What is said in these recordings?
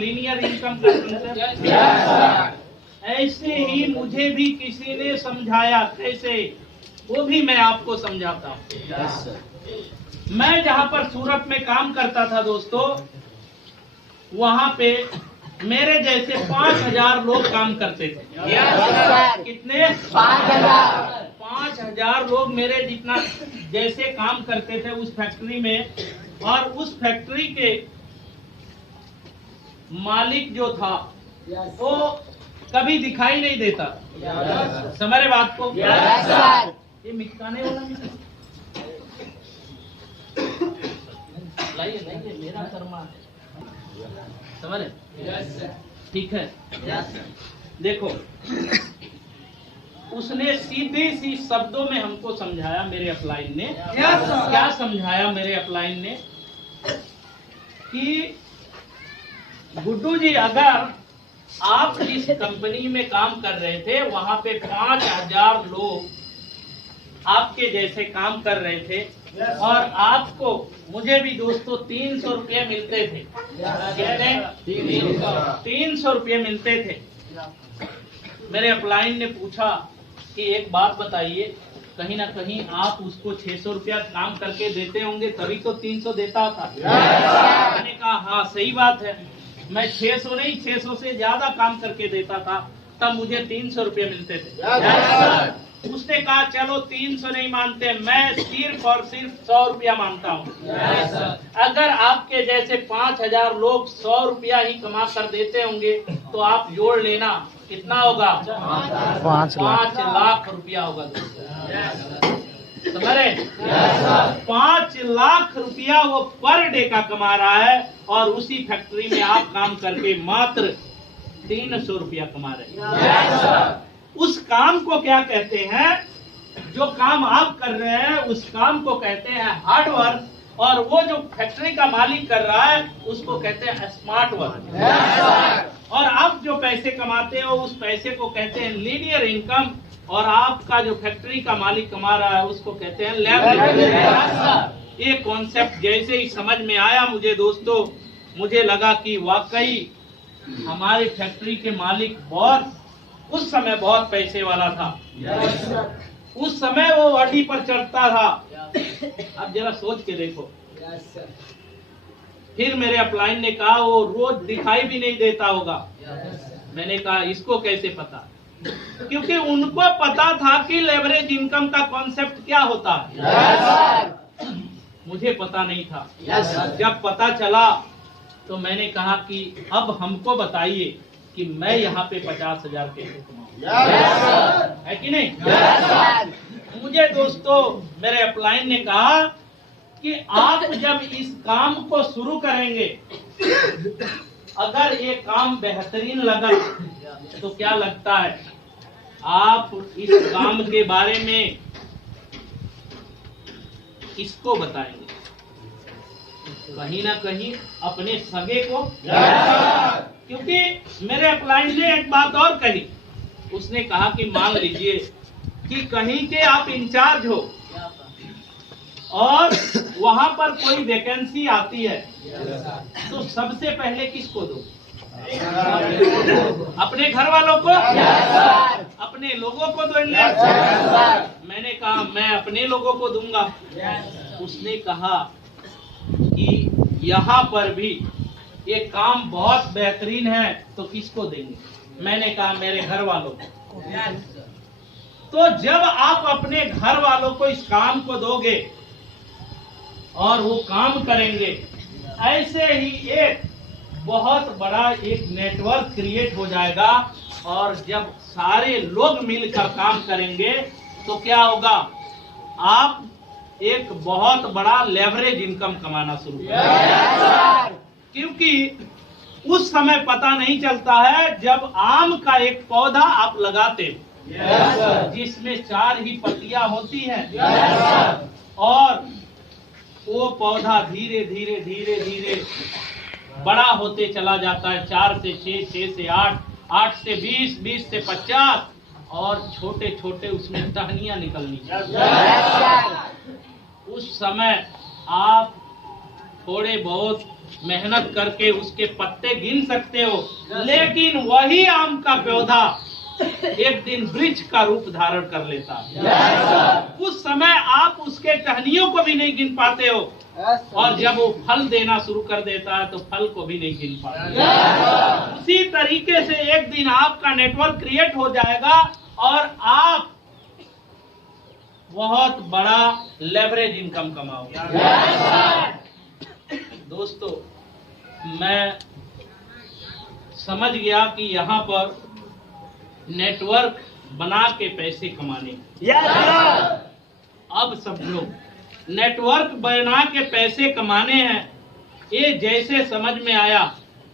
Linear income का concept? ऐसे ही मुझे भी किसी ने समझाया, कैसे, वो भी मैं आपको समझाता हूँ। मैं जहाँ पर सूरत में काम करता था दोस्तों, वहाँ पे मेरे जैसे 5000 लोग काम करते थे। कितने? 5000 लोग मेरे जितना जैसे काम करते थे उस फैक्ट्री में। और उस फैक्ट्री के मालिक जो था वो कभी दिखाई नहीं देता। समझ रहे बात को? ये मिटकाने वाला नहीं, लाइए मेरा कर्मा है। समझ रहे? ठीक है। देखो, उसने सीधे सी शब्दों में हमको समझाया मेरे अपलाइन ने। क्या समझाया मेरे अपलाइन ने? कि गुड्डू जी, अगर आप जिस कंपनी में काम कर रहे थे वहां पे 5000 लोग आपके जैसे काम कर रहे थे और आपको, मुझे भी दोस्तों 300 रुपये मिलते थे। 300 रुपये मिलते थे। मेरे अपलाइन ने पूछा कि एक बात बताइए, कहीं ना कहीं आप उसको 600 रुपया काम करके देते होंगे तभी तो 300 देता था। मैंने कहा हाँ सही बात है, मैं 600 नहीं 600 से ज्यादा काम करके देता था, तब मुझे 300 रुपये मिलते थे। उसने कहा चलो 300 नहीं मानते, मैं सिर्फ और सिर्फ 100 रुपया मानता हूँ। अगर आपके जैसे 5000 लोग 100 रुपया ही कमा कर देते होंगे तो आप जोड़ लेना कितना होगा? 5 लाख रुपया होगा। समझ रहे? 5 लाख रुपया वो पर डे का कमा रहा है और उसी फैक्ट्री में आप काम करके मात्र 300 रुपया कमा रहे हैं। उस काम को क्या कहते हैं? जो काम आप कर रहे हैं उस काम को कहते हैं हार्ड वर्क, और वो जो फैक्ट्री का मालिक कर रहा है उसको कहते हैं स्मार्ट वर्क। और आप जो पैसे कमाते हो उस पैसे को कहते हैं लीनियर इनकम, और आपका जो फैक्ट्री का मालिक कमा रहा है उसको कहते हैं लेवरेज। ये कॉन्सेप्ट जैसे ही समझ में आया मुझे दोस्तों, मुझे लगा कि वाकई हमारी फैक्ट्री के मालिक उस समय बहुत पैसे वाला था। उस समय वो अड्डी पर चढ़ता था। अब जरा सोच के देखो। फिर मेरे अपलाइन ने कहा वो रोज दिखाई भी नहीं देता होगा। मैंने कहा इसको कैसे पता? क्योंकि उनको पता था कि लेवरेज इनकम का कॉन्सेप्ट क्या होता है। मुझे पता नहीं था। जब पता चला तो मैंने कहा कि अब हमको बताइए कि मैं यहाँ पे 50,000 कैसे कमाऊं? है कि नहीं? मुझे दोस्तों मेरे अपलाइन ने कहा कि आप जब इस काम को शुरू करेंगे, अगर ये काम बेहतरीन लगा तो क्या लगता है आप इस काम के बारे में किसको बताएंगे? कहीं ना कहीं अपने सगे को। क्योंकि मेरे अपलाइन ने एक बात और कही। उसने कहा कि मान लीजिए कि कहीं के आप इंचार्ज हो और वहां पर कोई वैकेंसी आती है तो सबसे पहले किसको दो? अपने घर वालों को? अपने लोगों को देंगे? मैंने कहा मैं अपने लोगों को दूंगा। उसने कहा कि यहाँ पर भी ये काम बहुत बेहतरीन है तो किसको देंगे? मैंने कहा मेरे घर वालों को। तो जब आप अपने घर वालों को इस काम को दोगे और वो काम करेंगे, ऐसे ही एक बहुत बड़ा एक नेटवर्क क्रिएट हो जाएगा। और जब सारे लोग मिलकर काम करेंगे तो क्या होगा? आप एक बहुत बड़ा लेवरेज इनकम कमाना शुरू करेंगे। क्योंकि उस समय पता नहीं चलता है जब आम का एक पौधा आप लगाते हो जिसमें 4 ही पत्तियां होती हैं, और वो पौधा धीरे धीरे धीरे धीरे बड़ा होते चला जाता है। 4 से 6, 6 से 8, 8 से 20, 20 से 50, और छोटे छोटे उसमें टहनियां निकलनी चाहिए। उस समय आप थोड़े बहुत मेहनत करके उसके पत्ते गिन सकते हो, लेकिन वही आम का पौधा एक दिन वृक्ष का रूप धारण कर लेता है। उस समय आप उसके टहनियों को भी नहीं गिन पाते हो, और जब वो फल देना शुरू कर देता है तो फल को भी नहीं गिन पाते। उसी तरीके से एक दिन आपका नेटवर्क क्रिएट हो जाएगा और आप बहुत बड़ा लेवरेज इनकम कमाओगे। दोस्तों, मैं समझ गया कि यहाँ पर नेटवर्क बना के पैसे कमाने। अब समझो, नेटवर्क बना के पैसे कमाने हैं, ये जैसे समझ में आया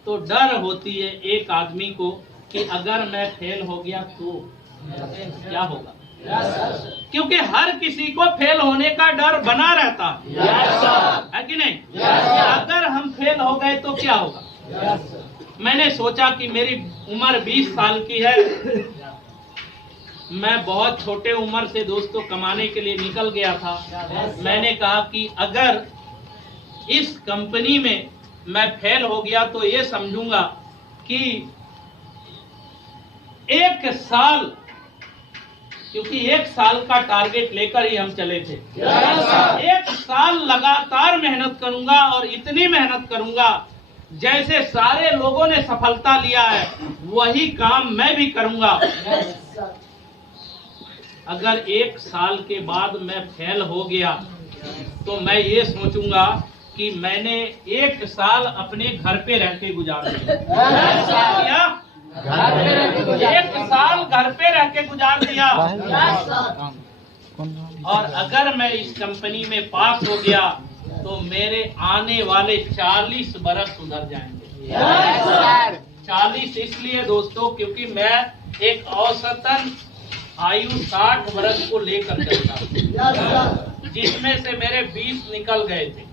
तो डर होती है एक आदमी को कि अगर मैं फेल हो गया तो क्या होगा, क्योंकि हर किसी को फेल होने का डर बना रहता है कि नहीं। अगर हम फेल हो गए तो क्या होगा। मैंने सोचा कि मेरी उम्र 20 साल की है, मैं बहुत छोटे उम्र से दोस्तों कमाने के लिए निकल गया था। मैंने कहा कि अगर इस कंपनी में मैं फेल हो गया तो ये समझूंगा कि एक साल, क्योंकि एक साल का टारगेट लेकर ही हम चले थे, एक साल लगातार मेहनत करूंगा और इतनी मेहनत करूंगा जैसे सारे लोगों ने सफलता लिया है, वही काम मैं भी करूंगा। अगर एक साल के बाद मैं फेल हो गया तो मैं ये सोचूंगा कि मैंने एक साल अपने घर पे रह के गुजार दिया। एक साल घर पे रह के गुजार दिया, और अगर मैं इस कंपनी में पास हो गया तो मेरे आने वाले 40 बरस सुधर जाएंगे। 40 इसलिए दोस्तों क्योंकि मैं एक औसतन आयु 60 वर्ष को लेकर चलता हूँ, जिसमें से मेरे 20 निकल गए थे,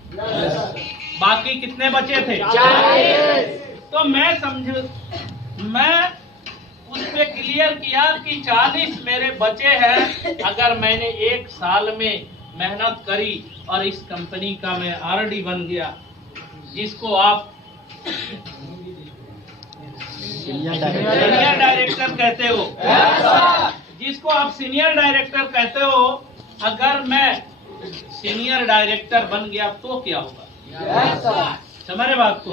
बाकी कितने बचे थे? 40। तो मैं उस पे क्लियर किया कि 40 मेरे बचे हैं। अगर मैंने एक साल में मेहनत करी और इस कंपनी का मैं आरडी बन गया, जिसको आप सीनियर डायरेक्टर कहते हो, जिसको आप सीनियर डायरेक्टर कहते हो, अगर मैं सीनियर डायरेक्टर बन गया तो क्या होगा? समझ रहे बात को?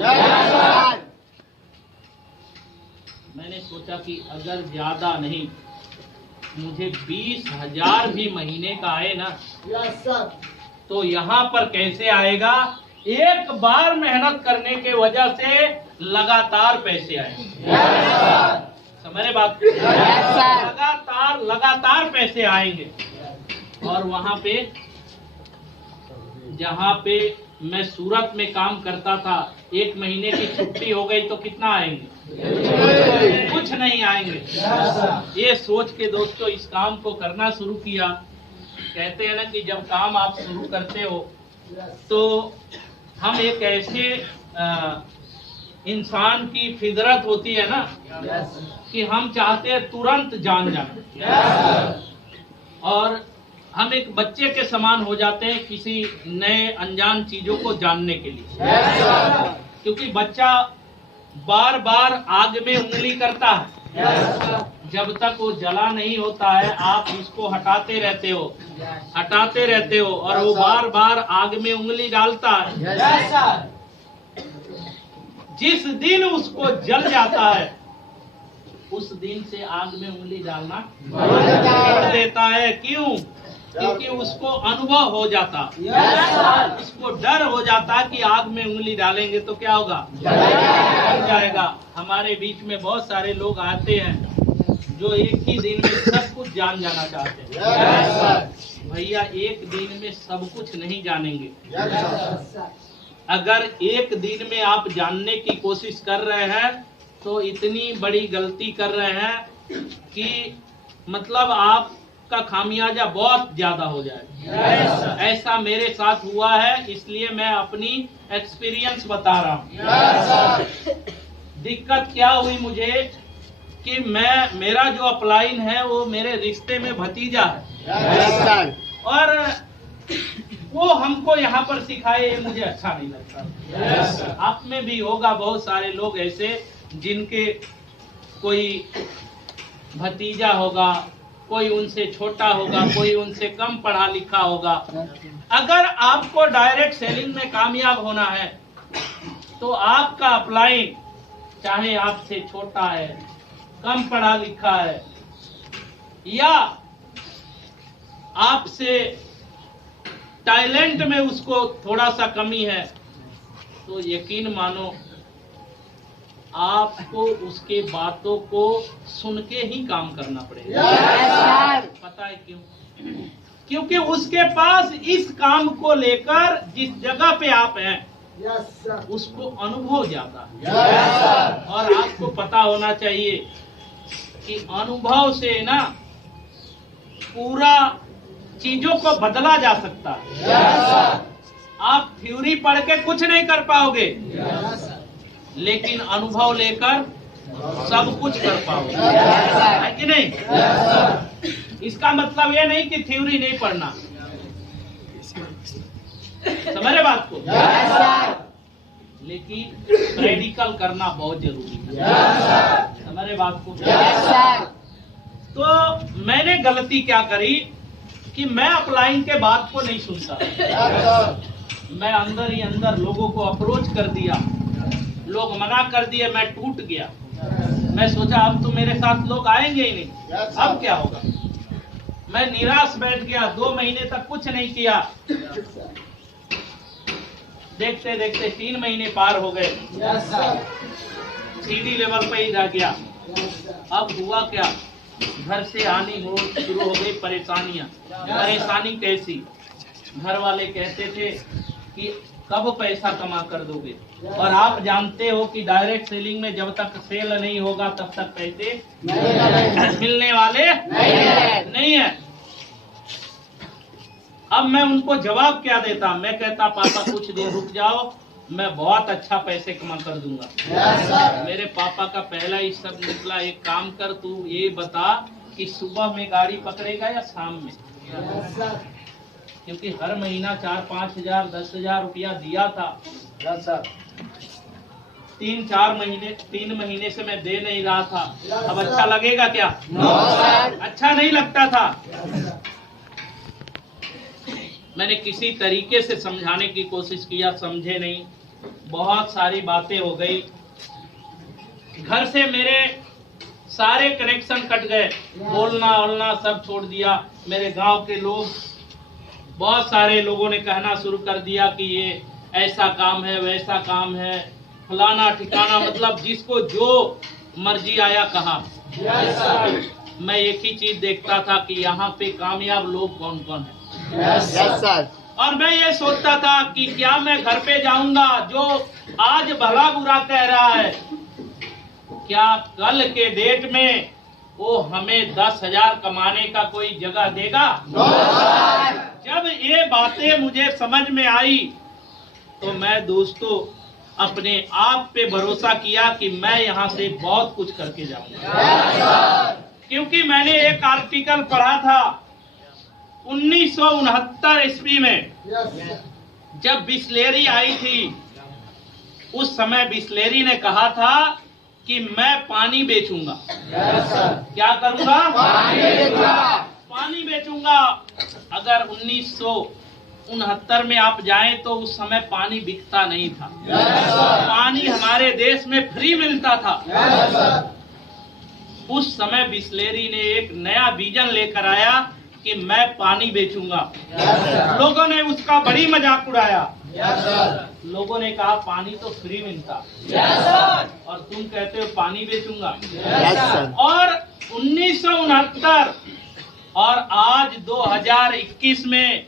मैंने सोचा कि अगर ज्यादा नहीं, मुझे 20,000 भी महीने का आए ना, तो यहाँ पर कैसे आएगा? एक बार मेहनत करने के वजह से लगातार पैसे आएंगे। समझ रहे बात? लगातार पैसे आएंगे। और वहाँ पे जहाँ पे मैं सूरत में काम करता था, 1 महीने की छुट्टी हो गई तो कितना आएंगे? कुछ नहीं आएंगे। ये सोच के दोस्तों इस काम को करना शुरू किया। कहते हैं ना कि जब काम आप शुरू करते हो तो हम एक ऐसे इंसान की फितरत होती है ना कि हम चाहते हैं तुरंत जान जाए, और हम एक बच्चे के समान हो जाते हैं किसी नए अनजान चीजों को जानने के लिए। क्योंकि बच्चा बार बार आग में उंगली करता है, जब तक वो जला नहीं होता है आप उसको हटाते रहते हो और वो बार बार आग में उंगली डालता है। जिस दिन उसको जल जाता है उस दिन से आग में उंगली डालना छोड़ देता है। क्यों? क्योंकि उसको अनुभव हो जाता, उसको डर हो जाता कि आग में उंगली डालेंगे तो क्या होगा? जल जाएगा। हमारे बीच में बहुत सारे लोग आते हैं जो एक ही दिन में सब कुछ जान जाना चाहते हैं। भैया एक दिन में सब कुछ नहीं जानेंगे। अगर एक दिन में आप जानने की कोशिश कर रहे हैं तो इतनी बड़ी गलती कर रहे हैं कि मतलब आपका खामियाजा बहुत ज्यादा हो जाए। ऐसा मेरे साथ हुआ है, इसलिए मैं अपनी एक्सपीरियंस बता रहा हूँ। दिक्कत क्या हुई मुझे कि मेरा जो अपलाइन है वो मेरे रिश्ते में भतीजा है, और वो हमको यहाँ पर सिखाए, ये मुझे अच्छा नहीं लगता। आप में भी होगा बहुत सारे लोग ऐसे जिनके कोई भतीजा होगा, कोई उनसे छोटा होगा, कोई उनसे कम पढ़ा लिखा होगा। अगर आपको डायरेक्ट सेलिंग में कामयाब होना है तो आपका अपलाइन चाहे आपसे छोटा है, कम पढ़ा लिखा है या आपसे टैलेंट में उसको थोड़ा सा कमी है, तो यकीन मानो आपको उसके बातों को सुन के ही काम करना पड़ेगा। पता है क्यों? क्योंकि उसके पास इस काम को लेकर जिस जगह पे आप हैं उसको अनुभव ज्यादा है। और आपको पता होना चाहिए कि अनुभव से ना पूरा चीजों को बदला जा सकता है। आप थ्योरी पढ़ के कुछ नहीं कर पाओगे, लेकिन अनुभव लेकर सब कुछ कर पाओगे, है कि नहीं? इसका मतलब ये नहीं कि थ्योरी नहीं पढ़ना, समझ रहे बात को? लेकिन प्रैक्टिकल करना बहुत जरूरी है, समझ रहे बात को? तो मैंने गलती क्या करी कि मैं अपलाइन के बात को नहीं सुनता, मैं अंदर ही अंदर लोगों को अप्रोच कर दिया, लोग मना कर दिए, मैं टूट गया। मैं सोचा अब तो मेरे साथ लोग आएंगे ही नहीं, अब क्या होगा? मैं निराश बैठ गया, 2 महीने तक कुछ नहीं किया। देखते देखते 3 महीने पार हो गए, सीडी लेवल पे ही रह गया। अब हुआ क्या, घर से आनी शुरू हो गई परेशानियां। परेशानी कैसी? घर वाले कहते थे कि कब पैसा कमा कर दोगे, और आप जानते हो कि डायरेक्ट सेलिंग में जब तक सेल नहीं होगा तब तक पैसे मिलने वाले नहीं है। अब मैं उनको जवाब क्या देता? मैं कहता पापा कुछ देर रुक जाओ, मैं बहुत अच्छा पैसे कमा कर दूंगा। मेरे पापा का पहला ही शब्द निकला, एक काम कर, तू ये बता कि सुबह में गाड़ी पकड़ेगा या शाम में? क्योंकि हर महीना 4-5 हजार 10,000 रुपया दिया था। 3 महीने से मैं दे नहीं रहा था। अब अच्छा लगेगा क्या? अच्छा नहीं लगता था। मैंने किसी तरीके से समझाने की कोशिश किया, समझे नहीं। बहुत सारी बातें हो गई, घर से मेरे सारे कनेक्शन कट गए, बोलना सब छोड़ दिया। मेरे गांव के लोग, बहुत सारे लोगों ने कहना शुरू कर दिया कि ये ऐसा काम है, वैसा काम है, फलाना ठिकाना, मतलब जिसको जो मर्जी आया कहा। मैं एक ही चीज देखता था कि यहाँ पे कामयाब लोग कौन कौन है। और मैं ये सोचता था कि क्या मैं घर पे जाऊंगा, जो आज भला बुरा कह रहा है, क्या कल के डेट में वो हमें 10,000 कमाने का कोई जगह देगा? जब ये बातें मुझे समझ में आई तो मैं दोस्तों अपने आप पे भरोसा किया कि मैं यहाँ से बहुत कुछ करके जाऊंगा। क्योंकि मैंने एक आर्टिकल पढ़ा था 1969 ईस्वी में, जब बिस्लेरी आई थी। उस समय बिस्लेरी ने कहा था कि मैं पानी बेचूंगा। क्या करूंगा? पानी बेचूंगा। अगर 1969 में आप जाएं तो उस समय पानी बिकता नहीं था। पानी हमारे देश में फ्री मिलता था। उस समय बिस्लेरी ने एक नया विजन लेकर आया कि मैं पानी बेचूंगा। लोगों ने उसका बड़ी मजाक उड़ाया। लोगों ने कहा पानी तो फ्री मिलता, और तुम कहते हो पानी बेचूंगा। और 1969 और आज 2021 में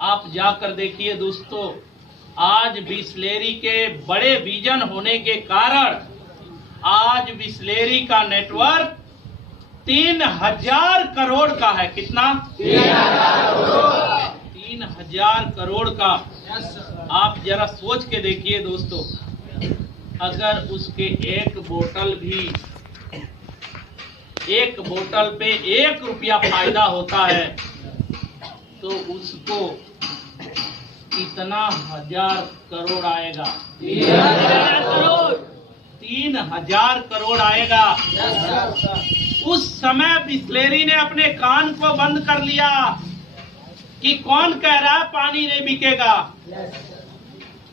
आप जाकर देखिए दोस्तों, आज बिस्लेरी के बड़े विजन होने के कारण आज बिस्लेरी का नेटवर्क 3,000 करोड़ का है। कितना? 3,000 करोड़ का। आप जरा सोच के देखिए दोस्तों, अगर उसके एक बोतल पे 1 रुपया फायदा होता है तो उसको कितना 1000 करोड़ आएगा? 3000 करोड़ आएगा। उस समय बिस्लेरी ने अपने कान को बंद कर लिया कि कौन कह रहा है पानी नहीं बिकेगा,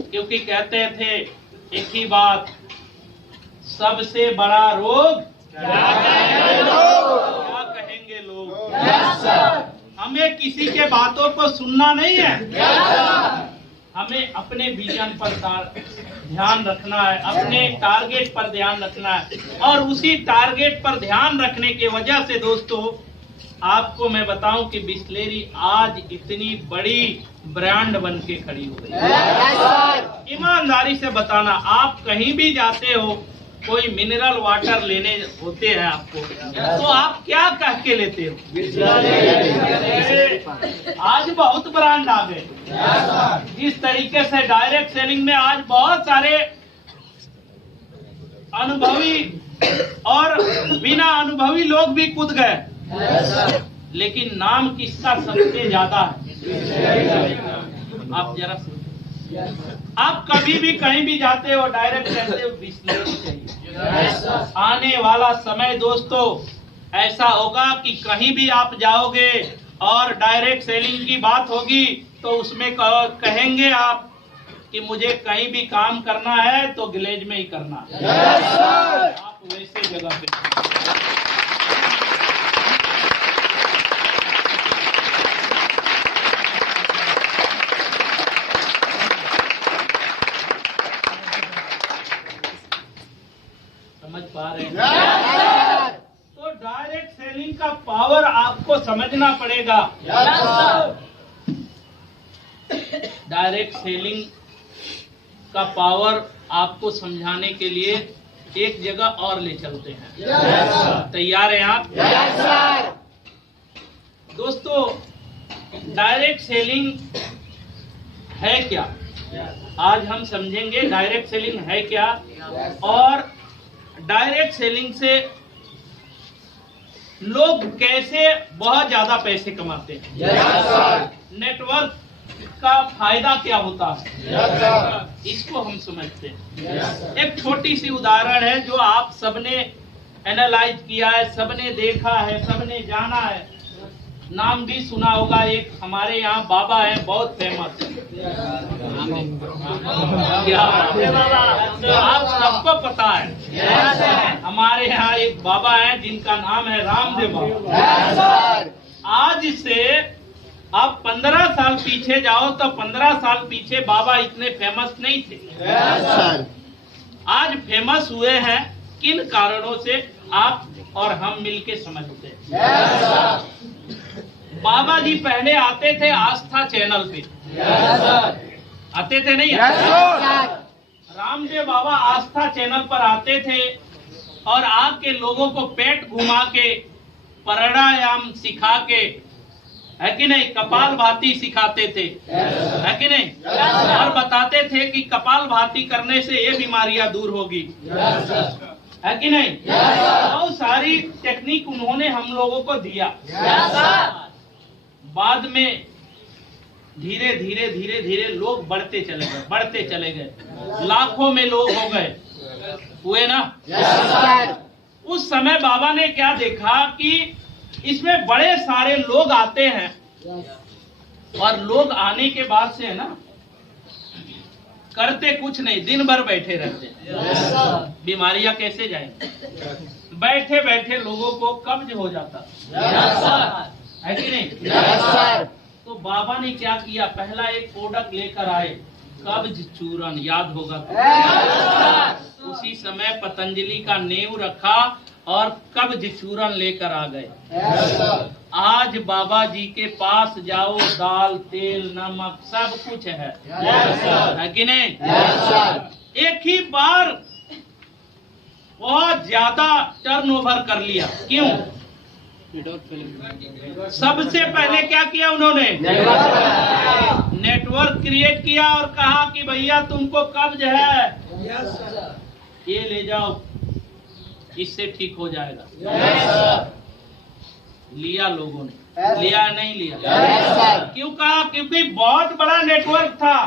क्योंकि कहते थे एक ही बात, सबसे बड़ा रोग क्या कहेंगे लोग। हमें किसी के बातों को सुनना नहीं है, हमें अपने विजन पर ध्यान रखना है, अपने टारगेट पर ध्यान रखना है। और उसी टारगेट पर ध्यान रखने की वजह से दोस्तों आपको मैं बताऊं कि बिस्लेरी आज इतनी बड़ी ब्रांड बन के खड़ी हो गई है। ईमानदारी से बताना, आप कहीं भी जाते हो, कोई मिनरल वाटर लेने होते हैं आपको, तो आप क्या कह के लेते हो? आज बहुत ब्रांड आ गए। इस तरीके से डायरेक्ट सेलिंग में आज बहुत सारे अनुभवी और बिना अनुभवी लोग भी कूद गए, लेकिन नाम किसका सबसे ज्यादा है? आप जरा आप कभी भी कहीं भी जाते हो, डायरेक्ट कहते हो बिस्लेरी चाहिए। आने वाला समय दोस्तों ऐसा होगा कि कहीं भी आप जाओगे और डायरेक्ट सेलिंग की बात होगी तो उसमें कहेंगे आप कि मुझे कहीं भी काम करना है तो ग्लेज में ही करना है। आप वैसे जगह पे समझ पा रहे हैं? तो डायरेक्ट सेलिंग का पावर आपको समझना पड़ेगा। डायरेक्ट सेलिंग का पावर आपको समझाने के लिए एक जगह और ले चलते हैं। तैयार हैं आप? दोस्तों डायरेक्ट सेलिंग है क्या, आज हम समझेंगे डायरेक्ट सेलिंग है क्या, और डायरेक्ट सेलिंग से लोग कैसे बहुत ज्यादा पैसे कमाते हैं। नेटवर्क का फायदा क्या होता है, इसको हम समझते हैं। एक छोटी सी उदाहरण है जो आप सबने एनालाइज किया है, सबने देखा है, सबने जाना है, नाम भी सुना होगा। एक हमारे यहाँ बाबा है, बहुत फेमस है, क्या आप सबको पता है। हमारे यहाँ एक बाबा है जिनका नाम है रामदेव बाबा। आज से आप 15 साल पीछे जाओ तो 15 साल पीछे बाबा इतने फेमस नहीं थे। आज फेमस हुए हैं किन कारणों से, आप और हम मिलके समझते हैं। बाबा जी पहले आते थे आस्था चैनल पे, आते थे नहीं? रामदेव बाबा आस्था चैनल पर आते थे और आके लोगों को पेट घुमा के, प्राणायाम सिखा के, है कि नहीं, कपाल भाती सिखाते थे, है कि नहीं, और बताते थे कि कपाल भाती करने से ये बीमारियां दूर होगी, है कि नहीं। बहुत सारी टेक्निक उन्होंने हम लोगों को दिया। बाद में धीरे धीरे धीरे धीरे लोग बढ़ते चले गए, लाखों में लोग हो गए, हुए ना। उस समय बाबा ने क्या देखा कि इसमें बड़े सारे लोग आते हैं, और लोग आने के बाद से है ना, करते कुछ नहीं, दिन भर बैठे रहते हैं। बीमारियां कैसे जाएंगी? बैठे बैठे लोगों को कब्ज हो जाता है कि नहीं। तो बाबा ने क्या किया, पहला एक प्रोडक्ट लेकर आए, कब्ज चूरन, याद होगा। उसी समय पतंजलि का नींव रखा और कब्ज चूरन लेकर आ गए। आज बाबा जी के पास जाओ, दाल, तेल, नमक सब कुछ है कि नहीं। एक ही बार बहुत ज्यादा टर्नओवर कर लिया। क्यों? सबसे पहले क्या किया उन्होंने? नेटवर्क क्रिएट किया और कहा कि भैया तुमको कब्ज है, ये ले जाओ, इससे ठीक हो जाएगा। लिया लोगों ने, लिया नहीं लिया? क्यों कहा? क्योंकि बहुत बड़ा नेटवर्क था,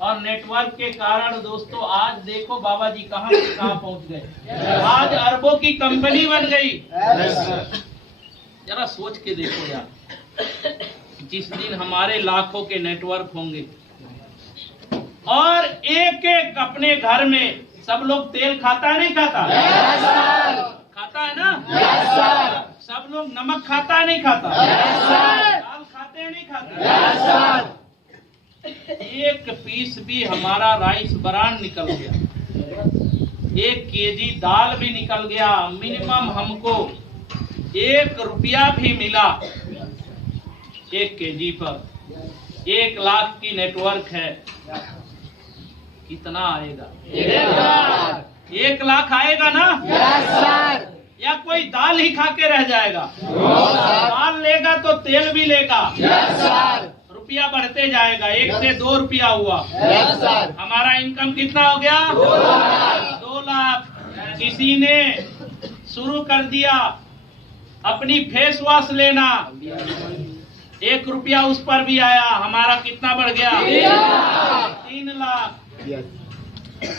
और नेटवर्क के कारण दोस्तों आज देखो बाबा जी कहाँ से कहाँ पहुँच गए। आज अरबों की कंपनी बन गई। जरा सोच के देखो यार, जिस दिन हमारे लाखों के नेटवर्क होंगे और एक एक अपने घर में सब लोग तेल खाता है नहीं खाता? खाता है ना? सब लोग नमक खाता है नहीं खाता? दाल खाते हैं नहीं खाते? एक पीस भी हमारा राइस ब्रांड निकल गया, 1 केजी दाल भी निकल गया, मिनिमम हमको 1 रुपया भी मिला 1 केजी पर। 1 लाख की नेटवर्क है, कितना आएगा? 1 लाख आएगा ना? या कोई दाल ही खा के रह जाएगा? दाल लेगा तो तेल भी लेगा, रुपया बढ़ते जाएगा। 1 से 2 रुपया हुआ, हमारा इनकम कितना हो गया? 2 लाख। किसी ने शुरू कर दिया अपनी फेस वॉश लेना, 1 रुपया उस पर भी आया, हमारा कितना बढ़ गया? 3 लाख।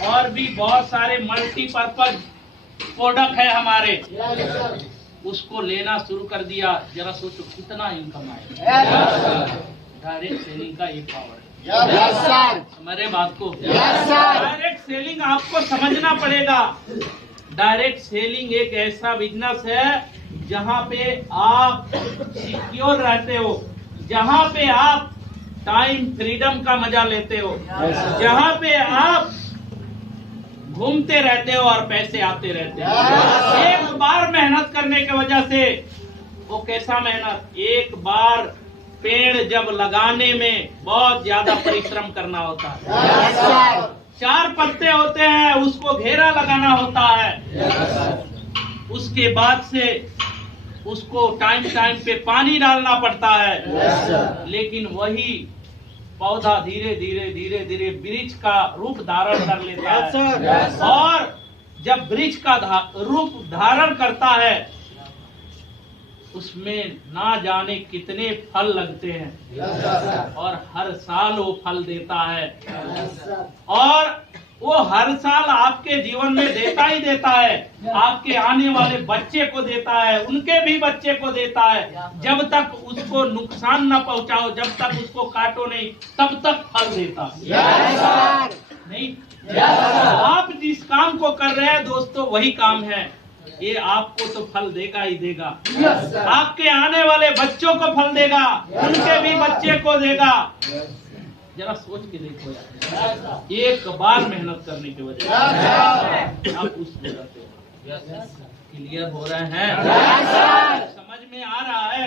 और भी बहुत सारे मल्टीपर्पज प्रोडक्ट है हमारे, उसको लेना शुरू कर दिया। जरा सोचो कितना इनकम आएगा। डायरेक्ट सेलिंग का ये पावर है। हमारे बात को डायरेक्ट सेलिंग आपको समझना पड़ेगा। डायरेक्ट सेलिंग एक ऐसा बिजनेस है जहाँ पे आप सिक्योर रहते हो, जहाँ पे आप टाइम फ्रीडम का मजा लेते हो, जहाँ पे आप घूमते रहते हो और पैसे आते रहते हो। एक बार मेहनत करने की वजह से, वो कैसा मेहनत, एक बार पेड़ जब लगाने में बहुत ज्यादा परिश्रम करना होता है। 4 पत्ते होते हैं, उसको घेरा लगाना होता है, उसके बाद से उसको टाइम टाइम पे पानी डालना पड़ता है। लेकिन वही पौधा धीरे धीरे धीरे धीरे वृक्ष का रूप धारण कर लेता है, और जब वृक्ष का रूप धारण करता है उसमें ना जाने कितने फल लगते हैं, और हर साल वो फल देता है, और वो हर साल आपके जीवन में देता ही देता है। आपके आने वाले बच्चे को देता है, उनके भी बच्चे को देता है। जब तक उसको नुकसान न पहुंचाओ, जब तक उसको काटो नहीं, तब तक फल देता नहीं। आप जिस काम को कर रहे हैं दोस्तों, वही काम है, ये आपको तो फल देगा ही देगा। आपके आने वाले बच्चों को फल देगा, उनके भी बच्चे को देगा। जरा सोच के देखो यार, एक बार मेहनत करने की वजह से आप उस जगह पे क्लियर हो रहे हैं, समझ में आ रहा है।